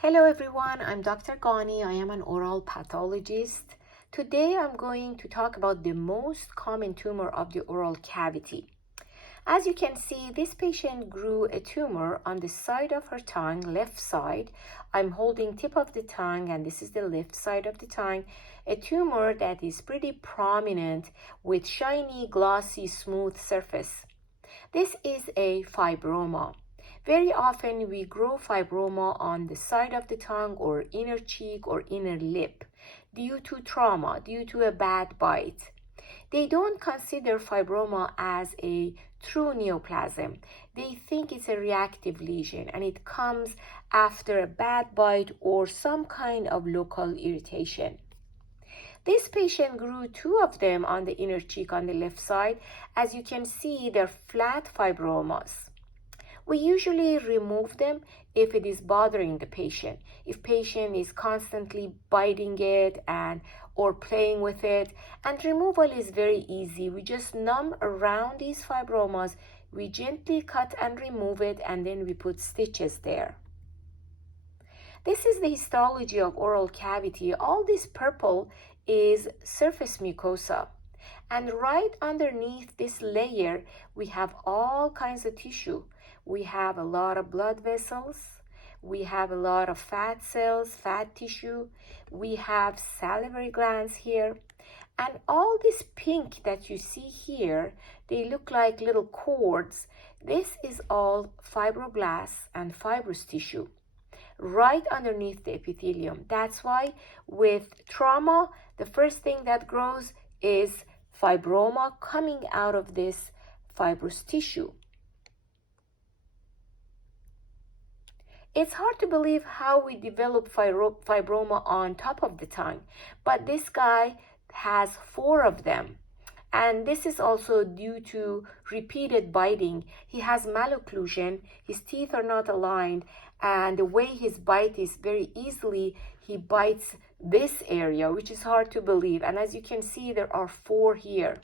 Hello everyone, I'm Dr. Ghanee. I am an oral pathologist. Today I'm going to talk about the most common tumor of the oral cavity. As you can see, this patient grew a tumor on the side of her tongue, left side. I'm holding tip of the tongue and this is the left side of the tongue. A tumor that is pretty prominent with shiny, glossy, smooth surface. This is a fibroma. Very often we grow fibroma on the side of the tongue or inner cheek or inner lip due to trauma, due to a bad bite. They don't consider fibroma as a true neoplasm. They think it's a reactive lesion and it comes after a bad bite or some kind of local irritation. This patient grew two of them on the inner cheek on the left side. As you can see, they're flat fibromas. We usually remove them if it is bothering the patient. If patient is constantly biting it or playing with it, and removal is very easy. We just numb around these fibromas, we gently cut and remove it, and then we put stitches there. This is the histology of oral cavity. All this purple is surface mucosa. And right underneath this layer, we have all kinds of tissue. We have a lot of blood vessels. We have a lot of fat cells, fat tissue. We have salivary glands here. And all this pink that you see here, they look like little cords. This is all fibroblasts and fibrous tissue right underneath the epithelium. That's why with trauma, the first thing that grows is fibroma coming out of this fibrous tissue. It's hard to believe how we develop fibroma on top of the tongue, but this guy has 4 of them. And this is also due to repeated biting. He has malocclusion, his teeth are not aligned, and the way his bite is very easily, he bites this area, which is hard to believe. And as you can see, there are 4 here.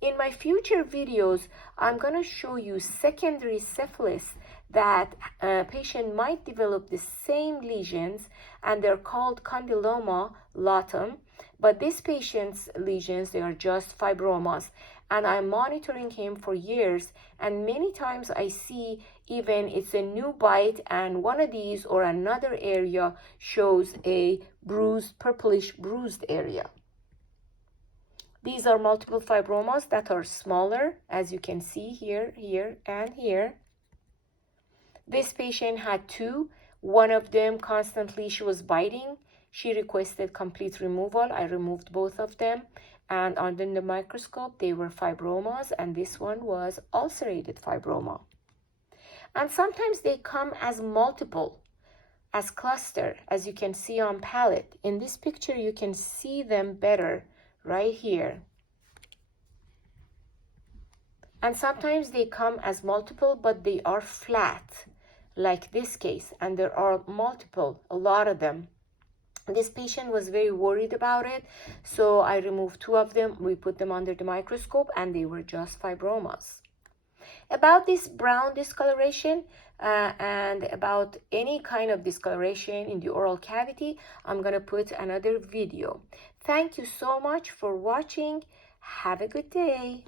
In my future videos, I'm going to show you secondary syphilis that a patient might develop the same lesions, and they're called condyloma latum. But this patient's lesions, they are just fibromas. And I'm monitoring him for years, and many times I see even it's a new bite and one of these or another area shows a bruised, purplish bruised area. These are multiple fibromas that are smaller, as you can see here, here, and here. This patient had 2. One of them constantly she was biting. She requested complete removal. I removed both of them. And under the microscope, they were fibromas, and this one was ulcerated fibroma. And sometimes they come as multiple, as cluster, as you can see on palette. In this picture, you can see them better right here. And sometimes they come as multiple, but they are flat, like this case, and there are multiple, a lot of them. This patient was very worried about it, so I removed 2 of them. We put them under the microscope, and they were just fibromas. About this brown discoloration and about any kind of discoloration in the oral cavity, I'm going to put another video. Thank you so much for watching. Have a good day.